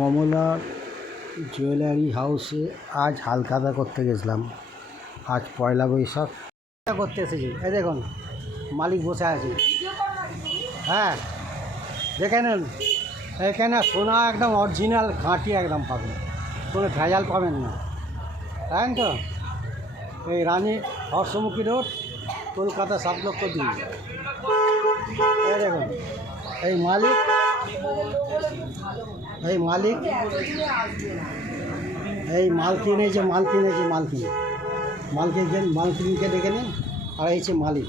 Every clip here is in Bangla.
কমলা জুয়েলারি হাউসে আজ হালখাতা করতে গেছিলাম। আজ পয়লা বৈশাখ করতে এসেছি। এই দেখুন মালিক বসে আছে। হ্যাঁ দেখে নেন, এখানে সোনা একদম অরিজিনাল খাঁটি একদম পাবেন, কোনো ভেজাল পাবেন না, জানেন তো। এই রানী হর্ষমুখী রোড, কলকাতা 7,02,। এই দেখুন এই মালিক, এই মালিক, এই মালকিন, এই যে মালকিন, এই যে মালকিনকে ডেকে নিন। আর এই যে মালিক,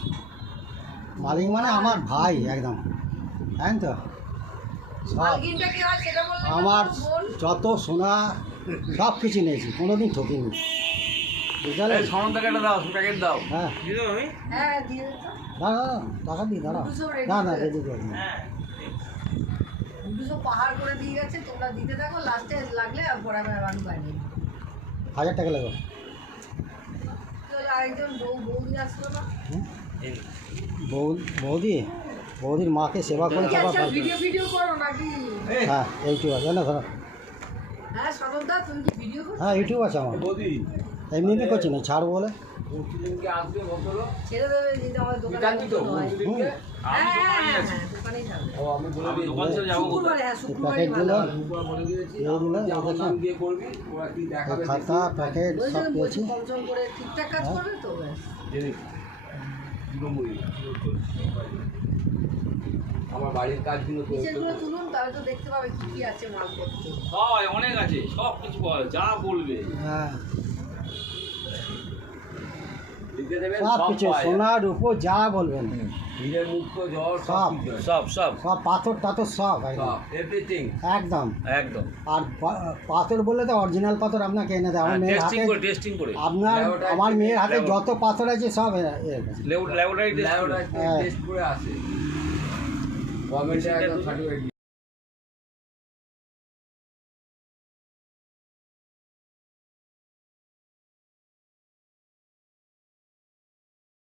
মালিক মানে আমার ভাই একদম, জানেন তো। সব আমার যত সোনা সব কিছু নিয়েছি, কোনো দিন ঠকিনি, বুঝলেন। দাও। হ্যাঁ দাঁড়া টাকা দিই, দাঁড়া না না রেডি করি না। পাহাড় করে দিয়ে গেছে, তোমরা দিতে থাকো, লাস্টে লাগলে আমি বানিয়ে 1000 টাকা লাগবে। আরেকজন বৌদি আসলো না, বৌদির মাকে সেবা করে ভিডিও করো নাকি? হ্যাঁ ইউটিউব আছে না ধরো। হ্যাঁ সদরদা, তুমি কি ভিডিও করো? হ্যাঁ ইউটিউব আছে আমার, এমনিতে করছি না, ছাড় বলে। ছেড়ে দেবে, যেটা আমার দোকানে দোকানেই প্যাকেটগুলো খাতা প্যাকেট সব পেয়েছি। কম করে ঠিকঠাক কাজ করবে তো ব্যাস। আমার বাড়ির কাজগুলো নিচেরগুলো তুলুন, তাহলে তো দেখতে পাবে কি কি আছে মালপত্র। হয় অনেক আছে, সব কিছু পাওয়া যায়, যা বলবে হ্যাঁ লিখে দেবেন, সব কিছু, সোনার উপর যা বলবেন, হীরের মুক্ত জল সব সব সব সব পাথর টাথর সব একদম এভরিথিং একদম একদম। আর পাথর বললে তো অরিজিনাল পাথর আপনাকে এনে দেয়। আমার মেয়ের হাতে, টেস্টিং করে আমার মেয়ের হাতে যত পাথর আছে সব ল্যাবরেটরি হ্যাঁ। টেস্ট করে আসে, গভর্নমেন্টের একদম সার্টিফিকেট